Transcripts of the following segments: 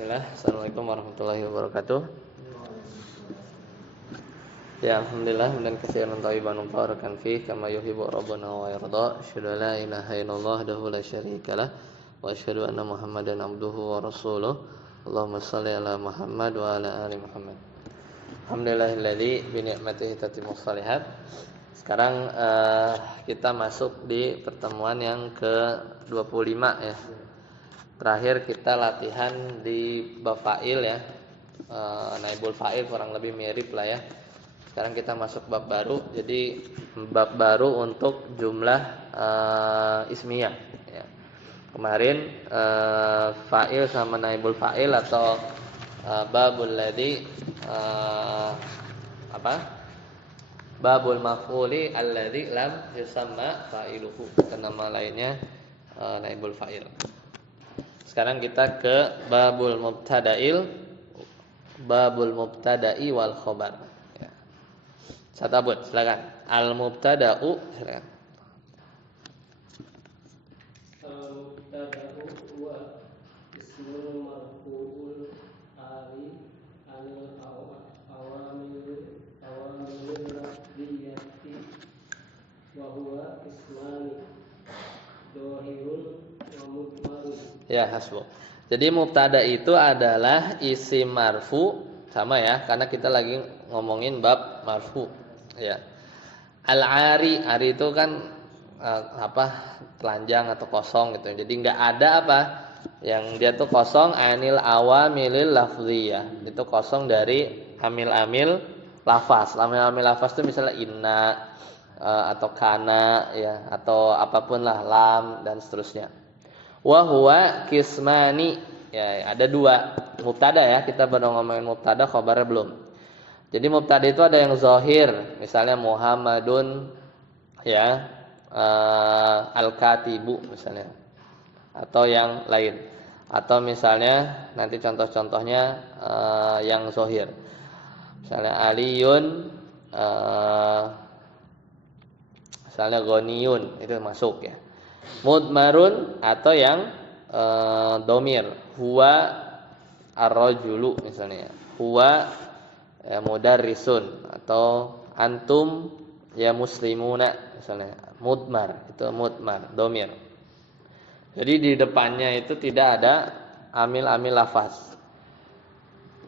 Bismillah. Assalamualaikum warahmatullahi wabarakatuh. Ya, alhamdulillah dan katsiran thayyiban mubarakan fi kama yuhibbu rabbuna wa yarda. Asyhadu an la ilaha illallah wahdahu la syarikalah wa asyhadu anna Muhammadan abduhu wa rasuluh. Allahumma shalli ala Muhammad wa ala ali Muhammad. Alhamdulillahilladzi bi ni'matihi tatimmus shalihat. Sekarang kita masuk di pertemuan yang ke-25 ya. Terakhir kita latihan di bab fa'il ya. Naibul fa'il kurang lebih mirip lah ya. Sekarang kita masuk bab baru. Jadi bab baru untuk jumlah ismiyah ya. Kemarin fa'il sama naibul fa'il atau babul ladzi babul maf'uli alladzi lam yusamma fa'iluhu. Nama lainnya naibul fa'il. Sekarang kita ke babul mubtada'i wal khobar ya. Satabut silakan. Al mubtada'u silakan. Al mubtada'u huwa ismul marfu'ul ali anil awamil lafdiyati wa huwa ismani dohirun wa mudmarun. Ya, hasbu. Jadi mubtada itu adalah isim marfu, sama ya, karena kita lagi ngomongin bab marfu. Ya. Al-ari, ari itu kan telanjang atau kosong gitu. Jadi enggak ada yang dia tuh kosong anil awamilil lafdhiyah. Itu kosong dari amil-amil lafaz. Amil-amil lafaz itu misalnya inna atau kana ya, atau apapun lah, lam dan seterusnya. Wa huwa kismani ya, ada dua mubtada ya, kita baru ngomongin mubtada, khabarnya belum. Jadi mubtada itu ada yang zahir, misalnya Muhammadun ya, al-katibu misalnya, atau yang lain, atau misalnya nanti contoh-contohnya yang zahir, misalnya Aliyun misalnya Ghaniyun, itu masuk ya. Mudmarun atau yang domir, huwa ar-rajulu misalnya, huwa ya, mudarrisun, atau antum ya muslimuna misalnya, mudmar, itu mudmar domir. Jadi di depannya itu tidak ada amil-amil lafaz.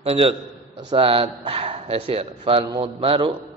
Lanjut Ustaz Yasir. Fal mudmaru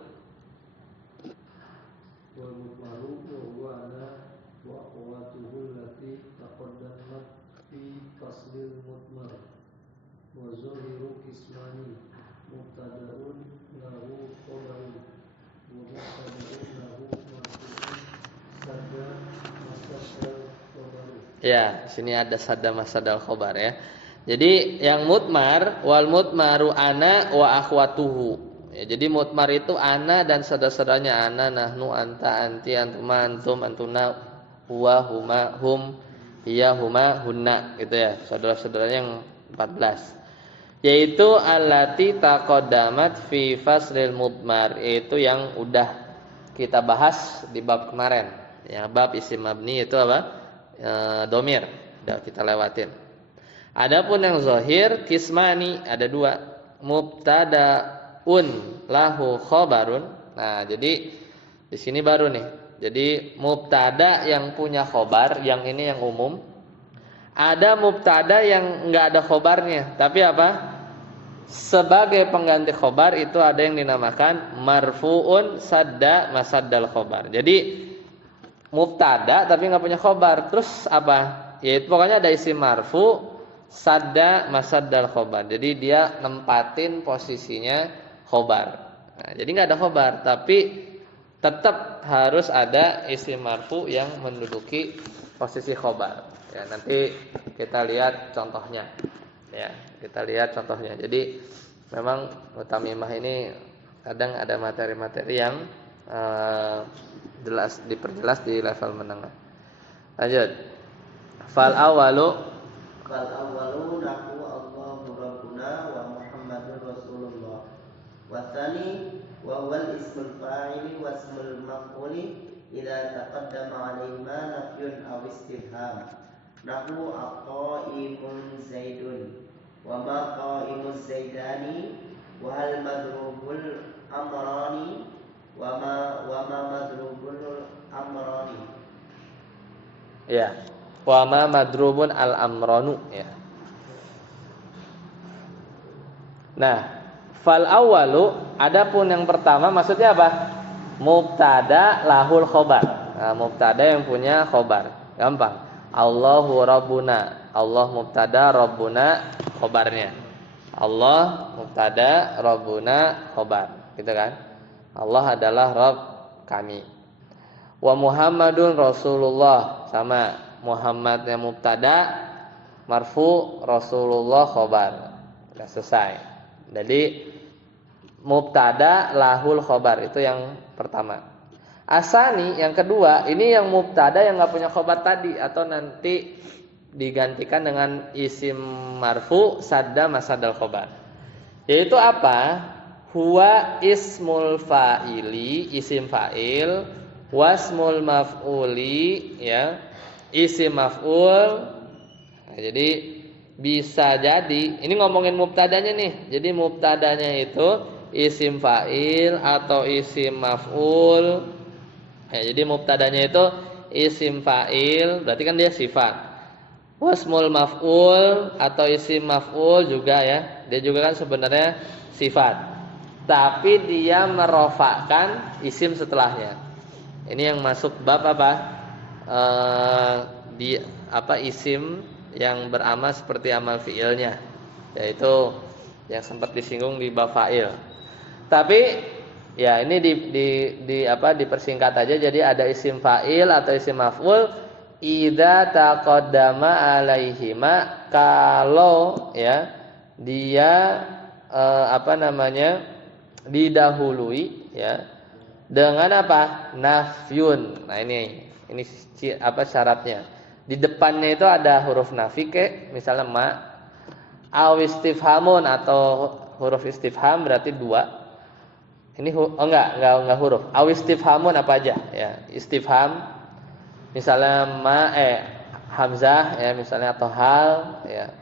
ya, sini ada sadda masadal khobar ya. Jadi yang mudmar, wal mudmaru ana wa akhwatuhu. Ya, jadi mudmar itu ana dan saudara-saudaranya, ana, nahnu, anta, anti, antuma, antum, antuna, huwa, huma, hum, hiya, huma, hunna gitu ya. Saudara-saudaranya yang 14. Yaitu allati taqaddamat fi faslil mudmar, yaitu yang udah kita bahas di bab kemarin. Ya, bab isim mabni itu apa? Domir, udah kita lewatin. Adapun yang zahir kismani, ada dua, mubtadaun lahu khabarun. Nah, jadi di sini baru nih. Jadi mubtada yang punya khobar, yang ini yang umum. Ada mubtada yang enggak ada khobarnya, tapi apa? Sebagai pengganti khobar itu ada yang dinamakan marfuun sadda masaddal khobar. Jadi mubtada tapi nggak punya khobar, terus apa? Yaitu pokoknya ada isim marfu sadda masaddal khobar. Jadi dia nempatin posisinya khobar. Nah, jadi nggak ada khobar, tapi tetap harus ada isim marfu yang menduduki posisi khobar. Ya, nanti kita lihat contohnya. Ya, kita lihat contohnya. Jadi memang mutamimah ini kadang ada materi-materi yang jelas diperjelas di level menengah. Lanjut. Fal awalu nahu Allahu rabbuna wa Muhammadur rasulullah. Wa tsani wa wal ismul fa'ili wa ismul maf'uli idza taqaddama 'alaihima nafyun aw istifham. Nahu aqaimun zaidun wa ma qa'imuz zaidani wa hal madrubul amrani wa ma madrubul amrani. Ya. Wa ma madrubun al-amranu ya. Nah, fal awwalu adapun yang pertama maksudnya apa? Mubtada lahul khobar. Nah, mubtada yang punya khobar. Gampang. Allahu rabbuna. Allah mubtada, rabbuna khobarnya. Allah mubtada, rabbuna khobar. Gitu kan? Allah adalah Rabb kami. Wa Muhammadun Rasulullah, sama Muhammadnya mubtada, marfu, Rasulullah khobar. Sudah selesai. Jadi mubtada lahul khobar itu yang pertama. Asani yang kedua, ini yang mubtada yang nggak punya khobar tadi atau nanti digantikan dengan isim marfu sadda masadal khobar. Yaitu apa? Huwa ismul fa'ili, isim fa'il, wasmul maf'uli, ya, isim maf'ul. Nah, jadi bisa jadi ini ngomongin mubtadanya nih. Jadi mubtadanya itu isim fa'il atau isim maf'ul. Ya, jadi mubtadanya itu isim fa'il, berarti kan dia sifat. Wasmul maf'ul atau isim maf'ul juga ya. Dia juga kan sebenarnya sifat. Tapi dia merofakkan isim setelahnya. Ini yang masuk bab apa? Di apa isim yang beramal seperti amal fi'ilnya, yaitu yang sempat disinggung di bab fa'il. Tapi ya ini dipersingkat aja, jadi ada isim fa'il atau isim maf'ul idza taqaddama alaihima, kalau ya dia didahului ya dengan apa? Nafyun. Nah ini apa syaratnya? Di depannya itu ada huruf nafi kayak misalnya ma, aw istifhamun atau huruf istifham berarti dua. Ini enggak huruf. Aw istifhamun apa aja ya? Istifham misalnya hamzah ya misalnya atau hal ya.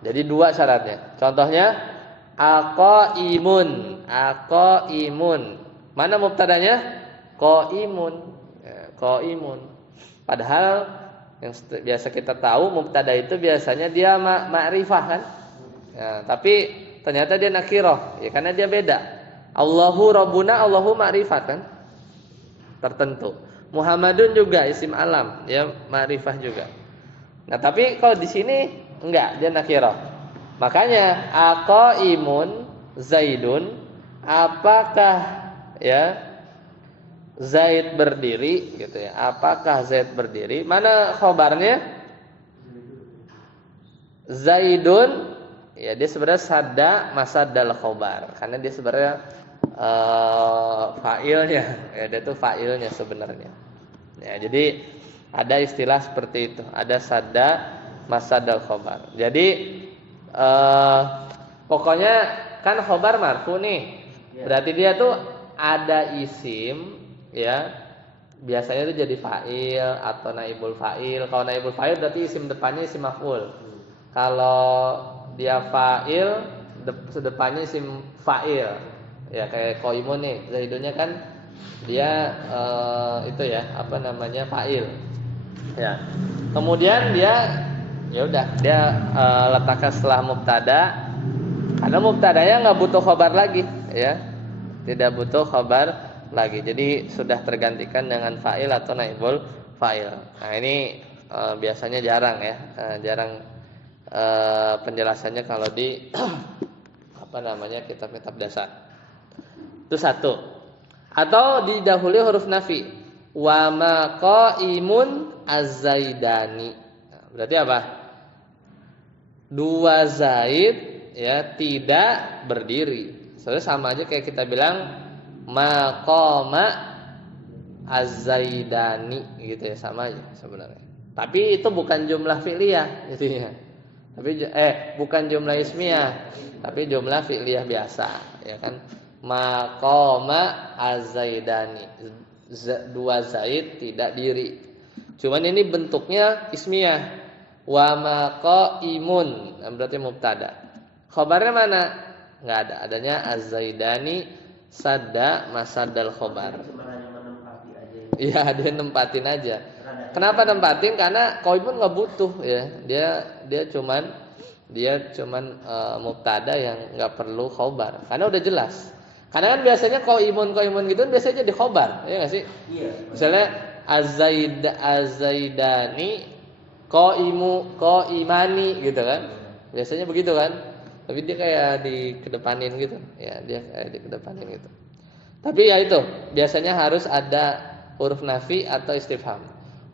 Jadi dua syaratnya. Contohnya aqaimun. Mana mubtadanya? Qaimun. Ya, qaimun. Padahal yang biasa kita tahu mubtada itu biasanya dia ma'rifah kan? Ya, tapi ternyata dia nakirah ya karena dia beda. Allahu rabbuna, Allahu ma'rifat kan? Tertentu. Muhammadun juga isim alam, ya ma'rifah juga. Nah, tapi kalau di sini enggak, dia nakirah. Makanya aqaimun Zaidun, apakah ya Zaid berdiri gitu ya. Apakah Zaid berdiri? Mana khobarnya? Zaidun ya dia sebenarnya sadda masaddal khobar karena dia sebenarnya fa'ilnya ya, dia itu fa'ilnya sebenarnya. Ya, jadi ada istilah seperti itu, ada sadda masaddal khobar. Jadi pokoknya kan khobar marfu nih. Berarti dia tuh ada isim ya. Biasanya itu jadi fa'il atau naibul fa'il. Kalau naibul fa'il berarti isim depannya isim maf'ul. Kalau dia fa'il depannya isim fa'il. Ya kayak qaimun nih, Zaidunnya kan dia itu ya, apa namanya? Fa'il. Ya. Kemudian dia ya udah dia letakkan setelah mubtada. Karena mubtadanya enggak butuh khabar lagi, ya. Tidak butuh khabar lagi. Jadi sudah tergantikan dengan fa'il atau naibul fa'il. Nah, ini biasanya jarang ya. Jarang penjelasannya kalau di apa namanya? Kitab-kitab dasar. Itu satu. Atau didahului huruf nafi. Wa ma qaimun az-zaidani. Nah, berarti apa? Dua Zaid ya tidak berdiri. Soalnya sama aja kayak kita bilang maqama az-zaidani gitu ya, sama aja sebenarnya. Tapi itu bukan jumlah fi'liyah intinya. Tapi bukan jumlah ismiyah, tapi jumlah fi'liyah biasa, ya kan? Maqama az-zaidani. Dua Zaid tidak diri. Cuman ini bentuknya ismiyah. Wa ma qaimun, berarti mubtada. Khobarnya mana? Enggak ada. Adanya az-zaidani sadda masaddal khobar. Cuma hanya menempati aja. Iya, dia nempatin aja. Rada- Kenapa nempatin? Karena qaimun enggak butuh ya. Dia cuman mubtada yang enggak perlu khobar. Karena udah jelas. Karena kan biasanya qaimun gitu kan biasanya jadi khobar, ya enggak sih? Iya. Misalnya az-zaidani qaimani gitu kan. Biasanya begitu kan? Tapi dia kayak dikedepanin gitu. Ya, dia kayak dikedepanin gitu. Tapi ya itu, biasanya harus ada huruf nafi atau istifham.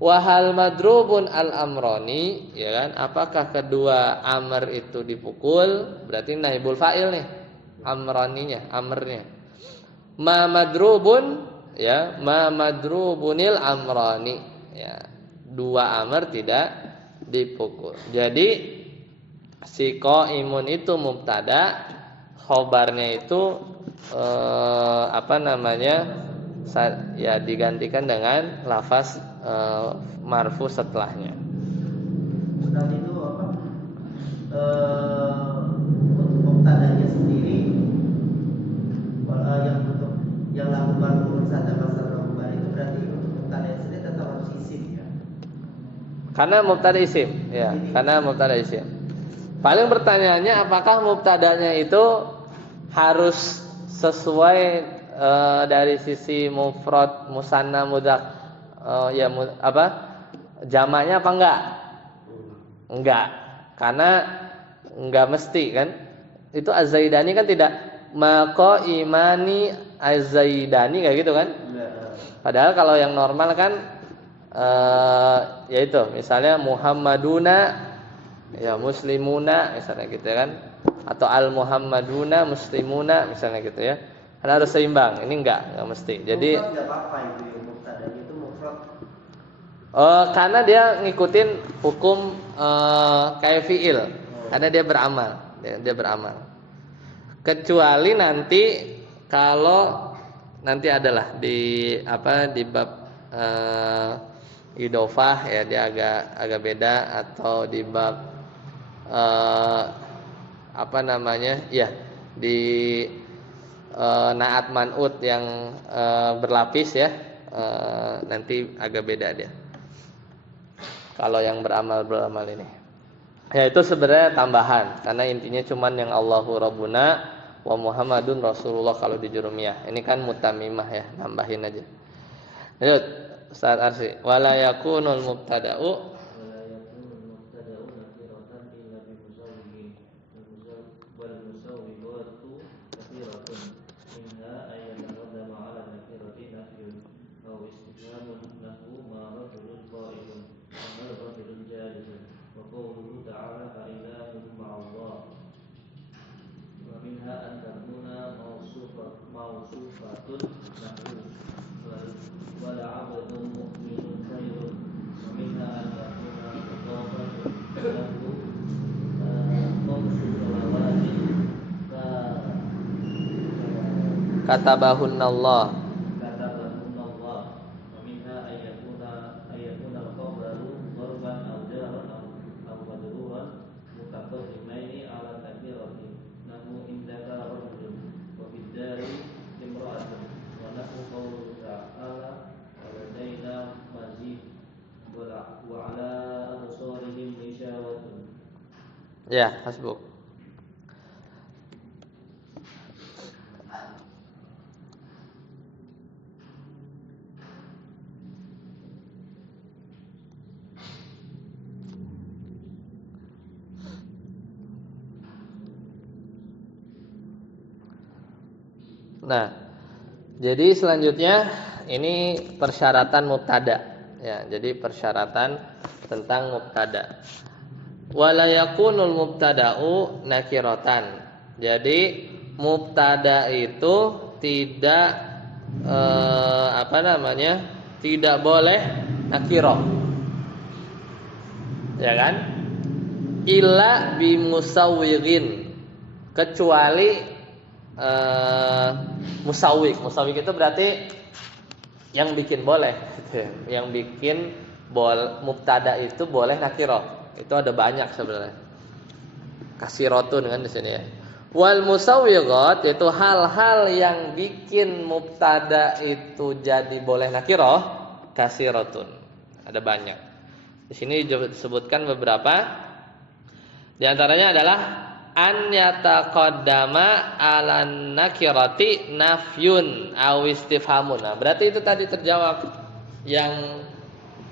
Wa hal madrubun al-amrani, ya kan? Apakah kedua amr itu dipukul? Berarti naibul fa'il nih. Amrnya. Ma madrubun, ya, ma madrubunil amrani. Ya, dua amr tidak dipukul. Jadi si qaimun itu mubtada, khobarnya itu ya digantikan dengan lafaz marfu setelahnya. Dan itu apa? Untuk mubtadanya sendiri yang lakukan sadda masaddal khobar itu berarti untuk mubtada sendiri tetap harus isim ya. Karena mubtada isim, ya, karena mubtada isim. Paling pertanyaannya apakah mubtadanya itu harus sesuai dari sisi mufrad, musanna, mudzakkar, jamaknya apa enggak? Enggak. Karena enggak mesti kan? Itu az-zaidani kan tidak maqaimani az-zaidani kayak gitu kan? Padahal kalau yang normal kan yaitu misalnya Muhammaduna ya muslimuna misalnya gitu kan, atau al muhammaduna muslimuna misalnya gitu ya. Karena harus seimbang. Ini enggak mesti. Jadi enggak apa-apa itu ya, mubtadanya itu mufrad. Karena dia ngikutin hukum kayak fiil. Karena dia beramal. Kecuali nanti kalau nanti adalah di bab idofah ya, dia agak beda, atau di bab di naat man'ut yang berlapis ya, nanti agak beda dia. Kalau yang beramal ini, ya itu sebenarnya tambahan, karena intinya cuman yang Allahu Rabbuna wa Muhammadun Rasulullah kalau di Jurumiyah. Ini kan mutamimah ya, nambahin aja. Lanjut, Ustaz Arsi. Wala yakunul mubtada'u katabahunallah. Ya, hasbuk. Nah, jadi selanjutnya ini persyaratan mubtada. Ya, jadi persyaratan tentang mubtada. Wala yakunul mubtada'u nakiratan. Jadi mubtada itu tidak tidak boleh nakirah. Ya kan? Illa bimusawwirin, kecuali musawwik. Musawwik itu berarti yang bikin boleh gitu ya. Yang bikin mubtada itu boleh nakirah. Itu ada banyak sebenarnya. Kasirotun kan di sini ya. Wal musawwighat yaitu hal-hal yang bikin mubtada itu jadi boleh nakirah, kasirotun. Ada banyak. Di sini disebutkan beberapa. Di antaranya adalah an yataqaddama 'alan nakirati nafyun aw istifhamun. Nah, berarti itu tadi terjawab. Yang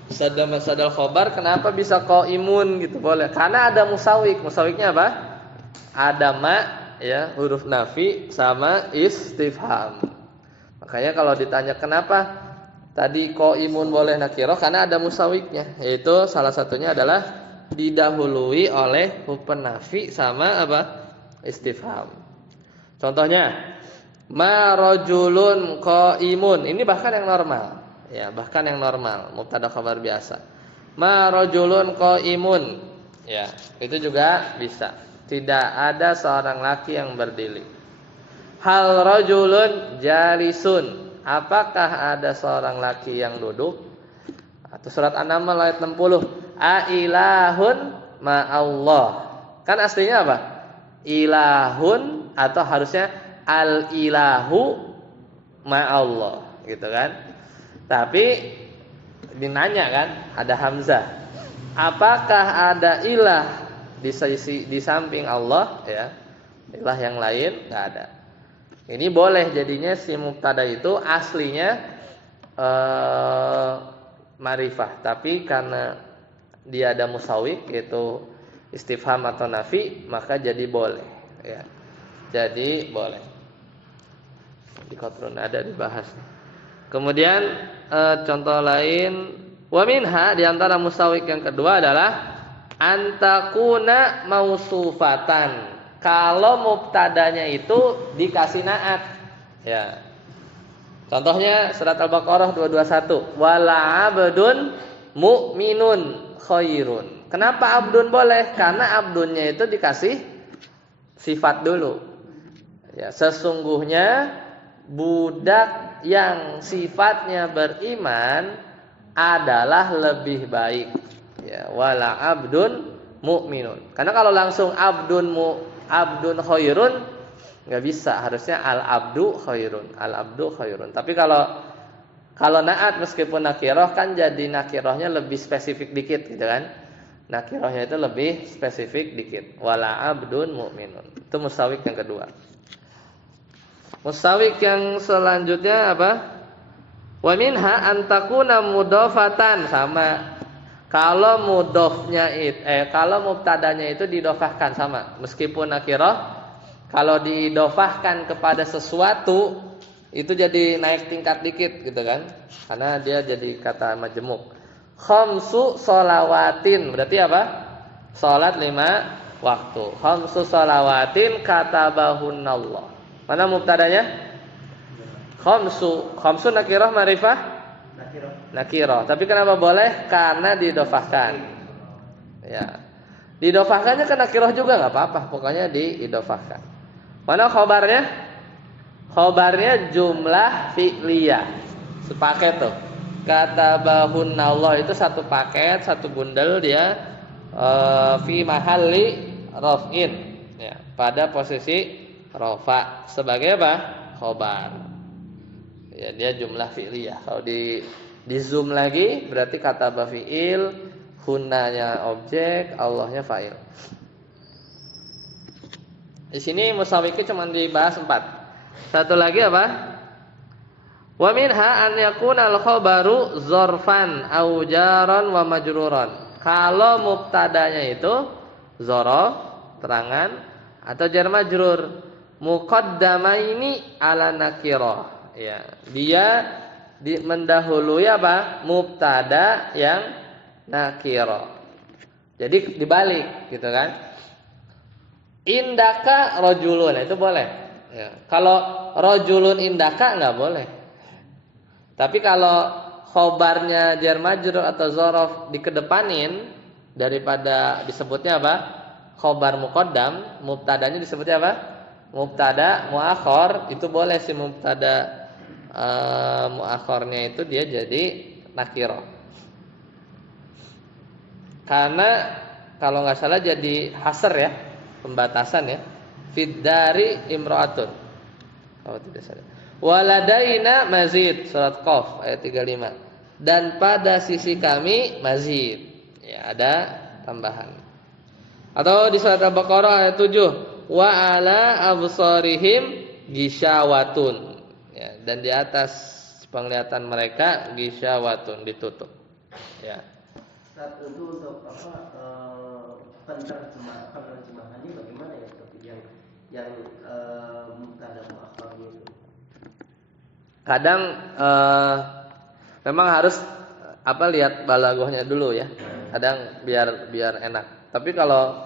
sadal khobar kenapa bisa qaimun gitu boleh? Karena ada musawwik. Musawwiknya apa? Ada ma ya, huruf nafi sama istifham. Makanya kalau ditanya kenapa tadi qaimun boleh nakirah, karena ada musawwiknya, yaitu salah satunya adalah didahului oleh huruf nafi sama apa? Istifham. Contohnya ma rajulun qaimun. Ini bahkan yang normal. Ya, bahkan yang normal, mubtada khabar biasa. Ma rajulun qaimun. Ya, itu juga bisa. Tidak ada seorang laki yang berdiri. Hal rajulun jalisun. Apakah ada seorang laki yang duduk? Atau surat An-Naml ayat 60. A ilahun ma Allah. Kan aslinya apa? Ilahun atau harusnya al ilahu ma Allah, gitu kan? Tapi dinanya kan, ada hamzah. Apakah ada ilah di samping Allah ya? Ilah yang lain enggak ada. Ini boleh jadinya si mubtada itu aslinya ma'rifah, tapi karena dia ada musawwik yaitu istifham atau nafi, maka jadi boleh ya. Jadi boleh. Di qatrun ada dibahas. Kemudian contoh lain, wa minha di antara musawwik yang kedua adalah antakuna mausufatan. Kalau mubtadanya itu dikasih naat. Ya. Contohnya surat Al-Baqarah 221, wala abdun mu'minun khairun. Kenapa abdun boleh? Karena abdunnya itu dikasih sifat dulu. Ya, sesungguhnya budak yang sifatnya beriman adalah lebih baik. Ya, wala abdun mu'minun. Karena kalau langsung abdun khairun nggak bisa, harusnya al abdu khairun. Tapi kalau naat meskipun nakirah kan jadi nakirahnya lebih spesifik dikit gitu kan. Nakirahnya itu lebih spesifik dikit. Wala abdun mu'minun. Itu musawwik yang kedua. Musawwik yang selanjutnya apa? Wa minha an takuna mudhafatan, sama. Kalau kalau mubtadanya itu didhofahkan sama, meskipun nakirah, kalau didhofahkan kepada sesuatu itu jadi naik tingkat dikit gitu kan. Karena dia jadi kata majmuk. Khamsu sholawatin, berarti apa? Salat 5 waktu. Khamsu sholawatin katabahunallah. Mana mubtadanya? Khamsu nakirah ma'rifah? Nakirah. Tapi kenapa boleh? Karena didhofahkan. Ya. Didhofahkannya ke nakirah juga enggak apa-apa, pokoknya diidhofahkan. Mana khobarnya? Khobarnya jumlah fi'liyah. Sepaket tuh. Katabahunallah itu satu paket, satu bundel dia fi mahalli raf'in. Ya, pada posisi rafa sebagai apa? Khobar. Ya, dia jumlah fi'liyah. Kalau di zoom lagi berarti kataba fi'il, hunnanya objek, Allahnya fa'il. Di sini musawwiknya cuma dibahas 4. Satu lagi apa? Wa minha an yakuna al-khabaru dzarfan aw jaran wa majruran. Kalau mubtadanya itu dzaraf, terangan, atau jar majrur, muqaddamaini ala nakirah. Ya, dia mendahului apa? Mubtada yang nakirah. Jadi dibalik gitu kan. Indaka rajulun, itu boleh. Ya. Kalau rajulun indaka enggak boleh. Tapi kalau khobarnya jar majrur atau dzaraf dikedepanin daripada disebutnya apa? Khobar muqaddam, mubtadanya disebutnya apa? Mubtada muakhar, itu boleh si mubtada muakhornya itu dia jadi nakirah. Karena kalau nggak salah jadi hasr ya, pembatasan ya. Fid dari imro'atun. Kalau tidak salah. Waladaina mazid, surat Qaf ayat 35. Dan pada sisi kami mazid. Ya, ada tambahan. Atau di surat Al-Baqarah ayat 7, wa ala absarihim gisyawatun. Ya, dan di atas penglihatan mereka gisyawatun, ditutup. Ya. Saat itu untuk penerjemahannya bagaimana ya, seperti yang mubtada muakhar itu? Kadang memang harus lihat balaghahnya dulu ya. Kadang biar enak. Tapi kalau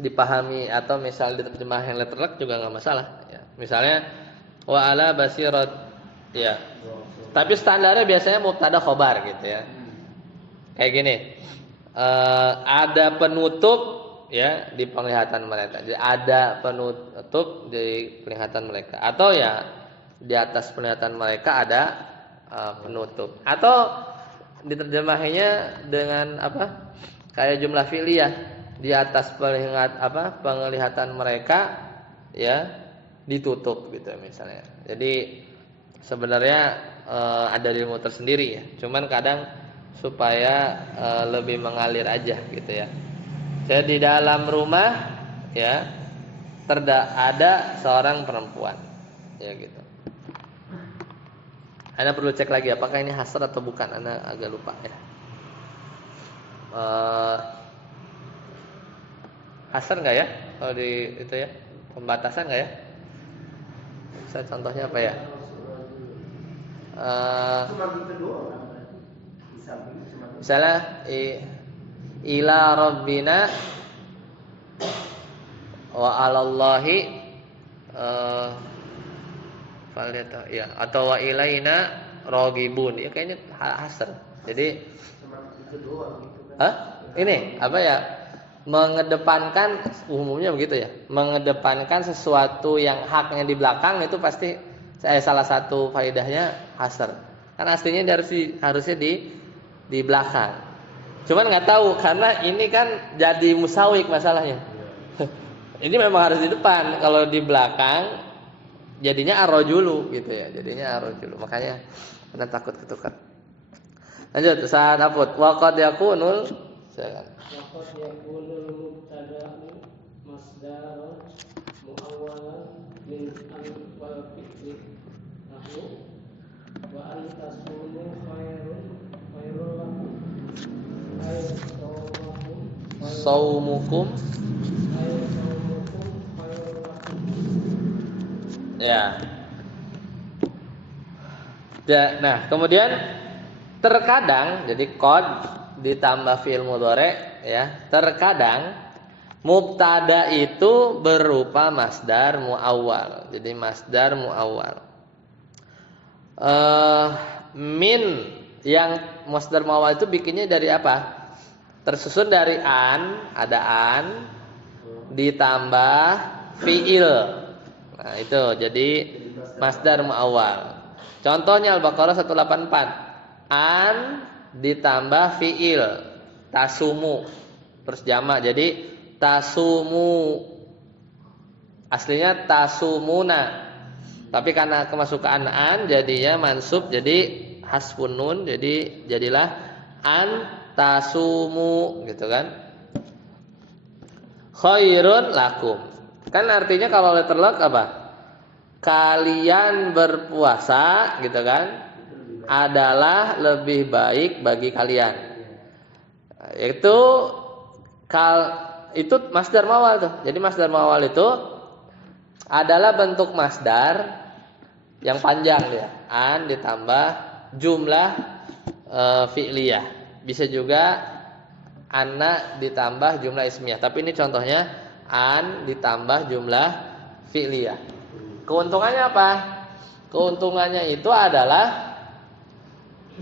dipahami atau misal diterjemahin letterlock juga nggak masalah. Ya. Misalnya wa ala basirat, ya. Tapi standarnya biasanya mubtada khobar gitu ya. Kayak gini, ada penutup ya di penglihatan mereka. Jadi ada penutup di penglihatan mereka. Atau ya di atas penglihatan mereka ada penutup. Atau diterjemahinya dengan apa? Kayak jumlah fi'liyah, di atas penglihatan mereka ya ditutup gitu misalnya. Jadi sebenarnya ada ilmu tersendiri ya. Cuman kadang supaya lebih mengalir aja gitu ya. Saya di dalam rumah ya ada seorang perempuan ya gitu. Anda perlu cek lagi apakah ini hasr atau bukan. Anda agak lupa ya. Hasr nggak ya? Kalau di itu ya pembatasan nggak ya? Saya contohnya apa ya? Cuma itu doang berarti. Di samping cuma Misalnya ila rabbina wa 'alallahi ya atau wa ilaina ragibun. Ya kayaknya hasr. Jadi cuma itu doang gitu kan. Ini apa ya? Mengedepankan umumnya begitu ya. Mengedepankan sesuatu yang haknya di belakang itu pasti salah satu faedahnya hasr. Kan aslinya harusnya di belakang. Cuman nggak tahu karena ini kan jadi musawik masalahnya. Ini memang harus di depan. Kalau di belakang jadinya ar-rajulu gitu ya. Jadinya ar-rajulu. Makanya Anda takut ketukar. Lanjut saat aput. Wa qad yakunul silakan. Waqad yakunul mubtada'u masdaran muawwalan min wal fi'li lahu wa an tasunu khairun lakum ay Saumukum khairun lakum. ya. Nah, kemudian terkadang jadi qad ditambah fi'il mudhari ya. Terkadang mubtada itu berupa masdar muawwal. Jadi masdar muawwal. Min yang masdar muawwal itu bikinnya dari apa? Tersusun dari ada an ditambah fi'il. Nah, itu jadi masdar muawwal. Contohnya Al-Baqarah 184. An ditambah fi'il tasumu terus jamak jadi tasumu, aslinya tasumuna, tapi karena kemasukan an jadinya mansub jadi hasbun nun, jadi jadilah an tasumu gitu kan. Khairun lakum kan artinya kalau letterlock apa? Kalian berpuasa gitu kan adalah lebih baik bagi kalian. Itu masdar mawal tuh. Jadi masdar mawal itu adalah bentuk masdar yang panjang dia. An ditambah jumlah fi'liyah. Bisa juga anna ditambah jumlah ismiyah. Tapi ini contohnya an ditambah jumlah fi'liyah. Keuntungannya apa? Keuntungannya itu adalah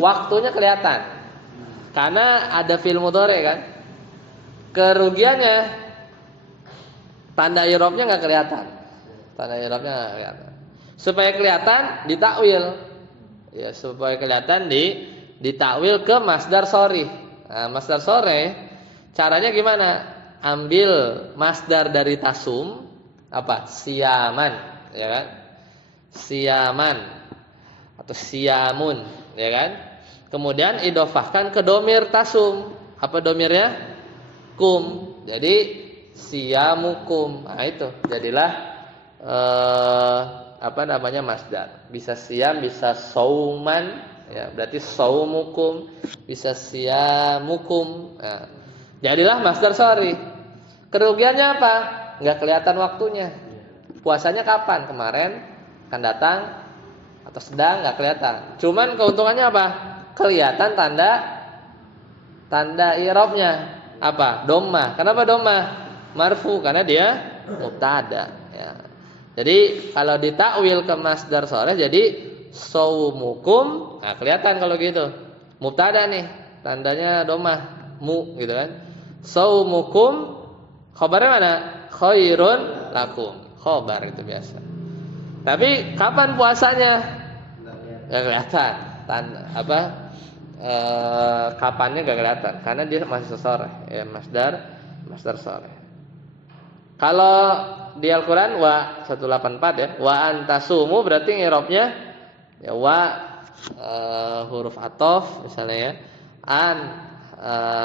waktunya kelihatan. Karena ada fi'il mudhari kan. Kerugiannya tanda i'rabnya enggak kelihatan. Tanda i'rabnya enggak kelihatan. Supaya kelihatan ditakwil. Ya, supaya kelihatan ditakwil ke masdar sori. Nah, masdar sore Caranya gimana? Ambil masdar dari tasum, apa? Siaman, ya kan? Siaman atau siamun, ya kan? Kemudian idofahkan ke domir tasum. Apa domirnya? Kum. Jadi siamukum. Nah itu jadilah masdar. Bisa siam, bisa sauman, ya berarti saumukum, bisa siamukum. Nah, jadilah masdar sorry. Kerugiannya apa? Nggak kelihatan waktunya. Puasanya kapan? Kemarin, akan datang, atau sedang, nggak kelihatan. Cuman keuntungannya apa? Kelihatan tanda i'rabnya. Apa? Dhammah. Kenapa dhammah? Marfu, karena dia mubtada, ya. Jadi kalau ditakwil ke masdar sharih jadi saumukum. Nah, kelihatan kalau gitu. Mubtada nih, tandanya dhammah, mu gitu kan. Saumukum khabarnya mana? Khairun lakum. Khabar itu biasa. Tapi kapan puasanya? Enggak kelihatan. Kapannya enggak kelihatan karena dia masih sharih, ya masdar sharih. Kalau di Al-Qur'an wa 184 ya, wa antasumu berarti i'rabnya ya wa huruf athof misalnya ya. An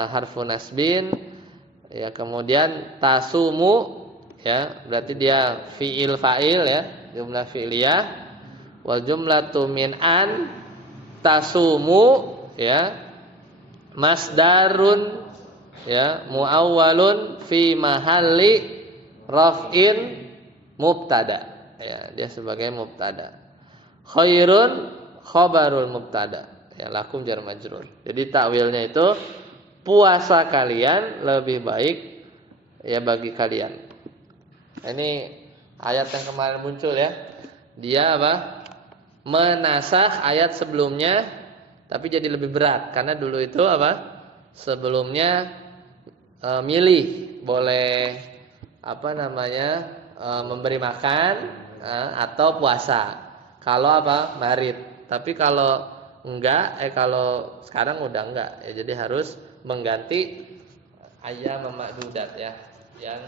harfu nasbin ya, kemudian tasumu ya, berarti dia fi'il fa'il ya, jumlah fi'liyah. Wal jumlatu min an tasumu ya, masdarun ya, muawwalun fi mahalli raf'in mubtada, ya dia sebagai mubtada. Khairun khabarul mubtada, ya lakum jar majrur. Jadi takwilnya itu puasa kalian lebih baik ya bagi kalian. Ini ayat yang kemarin muncul ya. Dia apa? Menasakh ayat sebelumnya tapi jadi lebih berat karena dulu itu apa? Sebelumnya milih boleh memberi makan atau puasa. Kalau apa? Marid. Tapi kalau enggak, kalau sekarang udah enggak ya, jadi harus mengganti ayyam ma'dudat ya, yang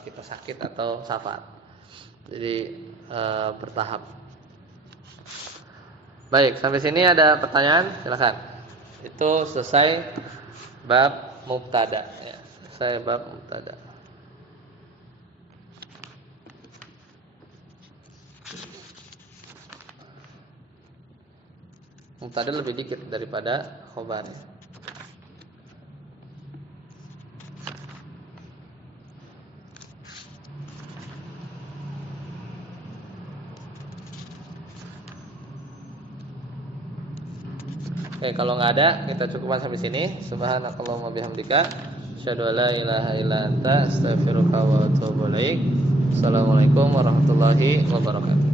kita sakit atau safar. Jadi bertahap. Baik, sampai sini ada pertanyaan? Silakan. Itu selesai bab mubtada ya. Selesai bab mubtada. Mubtada lebih dikit daripada khobar. Oke, kalau nggak ada kita cukupkan sampai sini. Subhanakallahumma bihamdika, asyhadu an la ilaha illa anta, astaghfiruka wa atubu ilaik. Assalamualaikum warahmatullahi wabarakatuh.